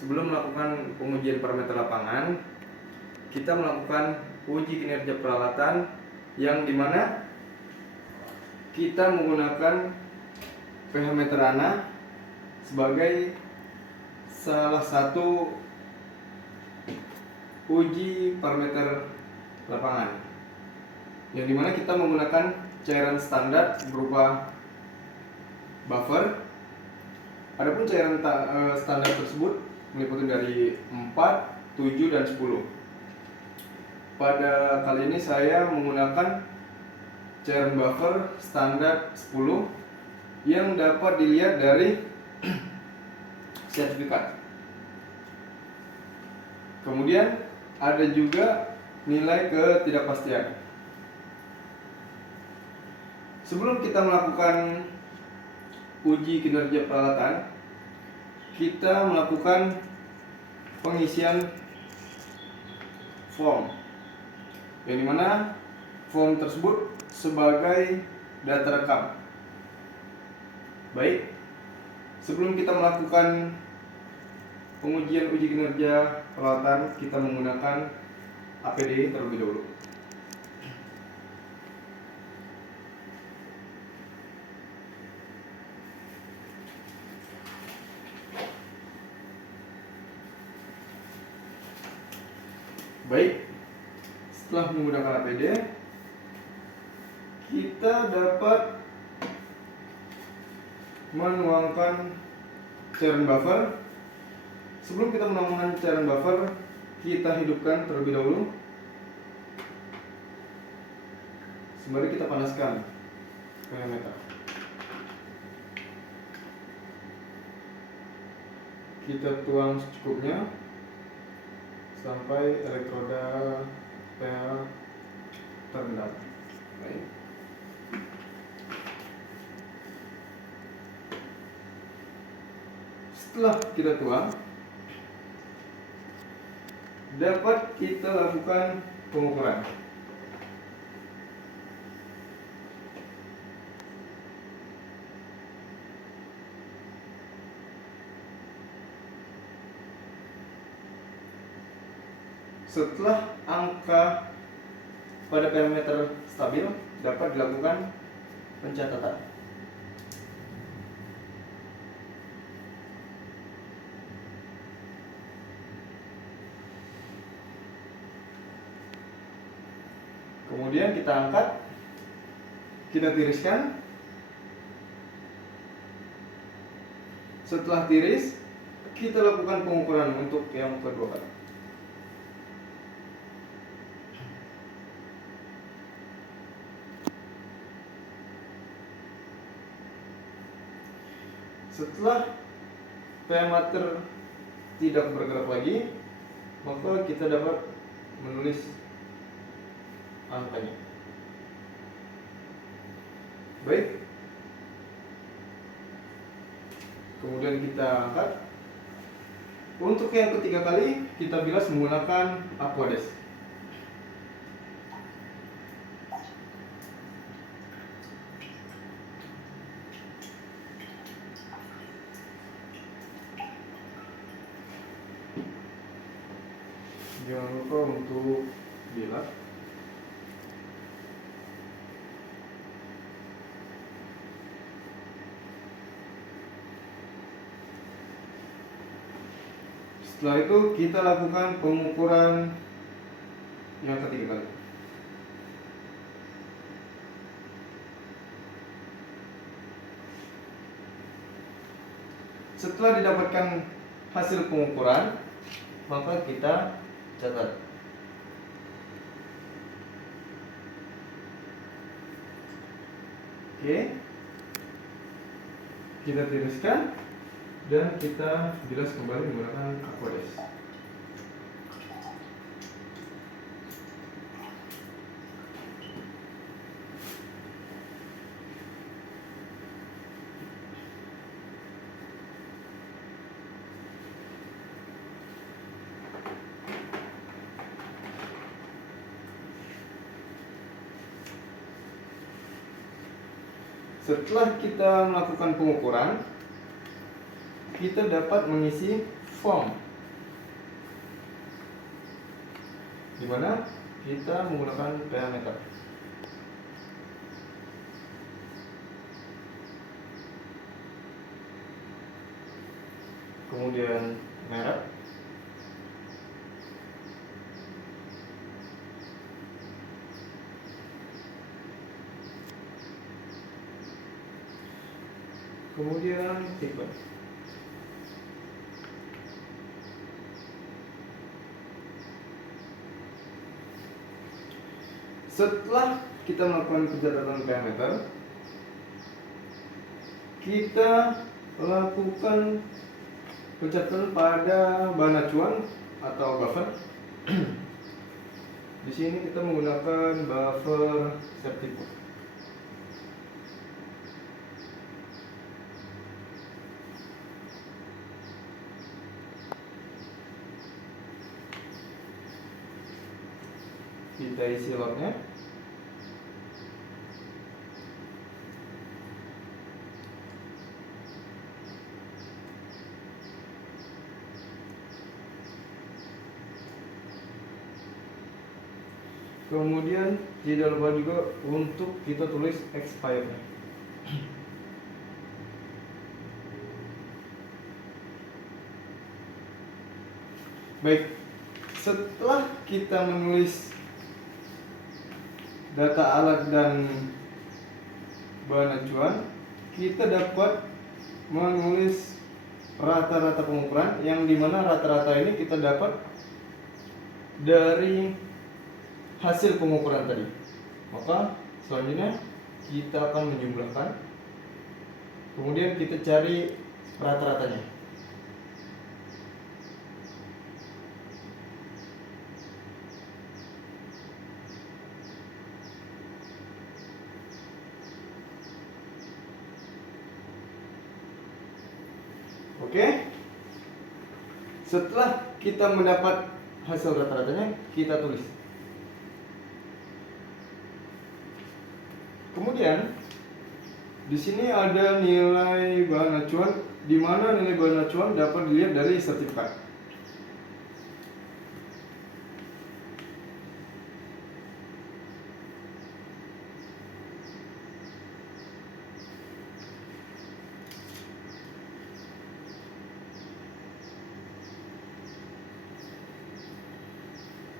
sebelum melakukan pengujian parameter lapangan, kita melakukan uji kinerja peralatan yang dimana kita menggunakan pH meter ANA sebagai salah satu uji parameter lapangan, yang dimana kita menggunakan cairan standar berupa buffer. Adapun cairan standar tersebut meliputi dari 4, 7, dan 10. Pada kali ini saya menggunakan cairan buffer standar 10 yang dapat dilihat dari sertifikat. Kemudian ada juga nilai ketidakpastian. Sebelum kita melakukan uji kinerja peralatan, kita melakukan pengisian form, yang dimana form tersebut sebagai data rekam. Baik, sebelum kita melakukan pengujian uji kinerja peralatan, kita menggunakan APD terlebih dahulu. Baik, setelah menggunakan APD, kita dapat menuangkan cairan buffer. Sebelum kita menuangkan cairan buffer, kita hidupkan terlebih dahulu. Sembari kita panaskan pH meter. Kita tuang secukupnya sampai elektroda pH terendah. Baik. Setelah kita tuang, dapat kita lakukan pengukuran. Setelah angka pada pH meter stabil, dapat dilakukan pencatatan. Kemudian kita angkat, kita tiriskan. Setelah tiris, kita lakukan pengukuran untuk yang kedua kali. Setelah pH meter tidak bergerak lagi, maka kita dapat menulis angkanya. Baik, kemudian kita angkat. Untuk yang ketiga kali, kita bilas menggunakan Aquades. Jangan lupa untuk bilas. Setelah itu kita lakukan pengukuran yang ketiga kali. Setelah didapatkan hasil pengukuran, maka kita catat. Oke, kita tiriskan dan kita bilas kembali menggunakan Aquades. Setelah kita melakukan pengukuran, kita dapat mengisi form di mana kita menggunakan pH meter. Kemudian merek, kemudian tipe. Setelah kita melakukan pencatatan pH meter, kita lakukan pencatatan pada bahan acuan atau buffer. Di sini kita menggunakan buffer Certifood. Kita isi lotnya. Kemudian tidak lupa juga untuk kita tulis expirednya. Baik, setelah kita menulis data alat dan bahan acuan, kita dapat menulis rata-rata pengukuran, yang dimana rata-rata ini kita dapat dari hasil pengukuran tadi. Maka selanjutnya kita akan menjumlahkan, kemudian kita cari rata-ratanya. Oke. Setelah kita mendapat hasil rata-ratanya, kita tulis. Kemudian di sini ada nilai bahan acuan, di mana nilai bahan acuan dapat dilihat dari sertifikat.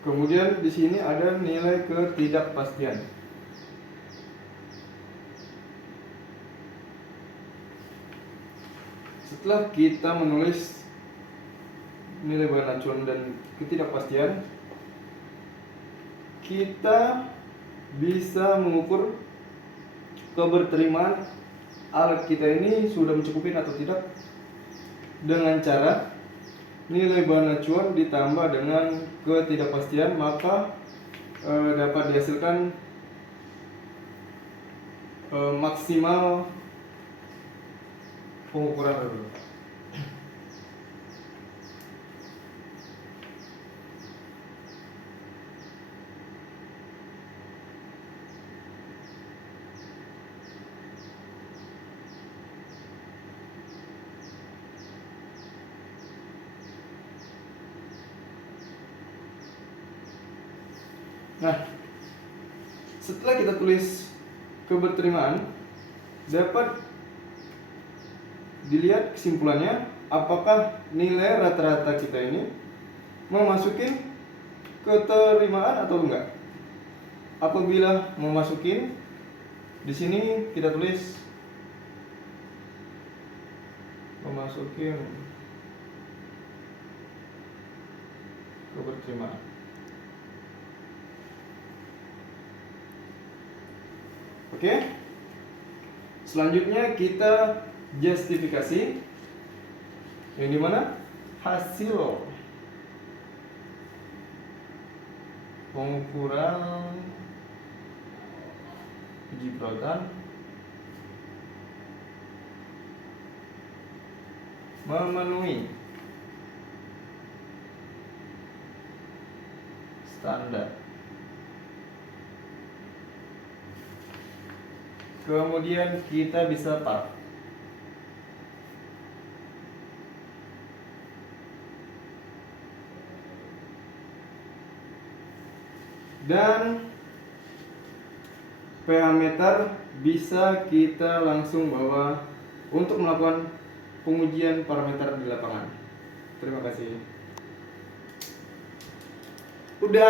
Kemudian di sini ada nilai ketidakpastian. Setelah kita menulis nilai bahan acuan dan ketidakpastian, kita bisa mengukur keberterimaan alat kita ini sudah mencukupi atau tidak dengan cara nilai bahan acuan ditambah dengan ketidakpastian, maka dapat dihasilkan maksimal pengukuran dulu. Nah, setelah kita tulis keberterimaan, dapat dilihat kesimpulannya apakah nilai rata-rata kita ini memasuki keterimaan atau enggak. Apabila memasuki, di sini kita tulis memasuki keberterimaan. Oke. Selanjutnya kita justifikasi, yang dimana hasil pengukuran uji perawatan memenuhi standar. Kemudian kita bisa part. Dan pH meter bisa kita langsung bawa untuk melakukan pengujian parameter di lapangan. Terima kasih. Udah.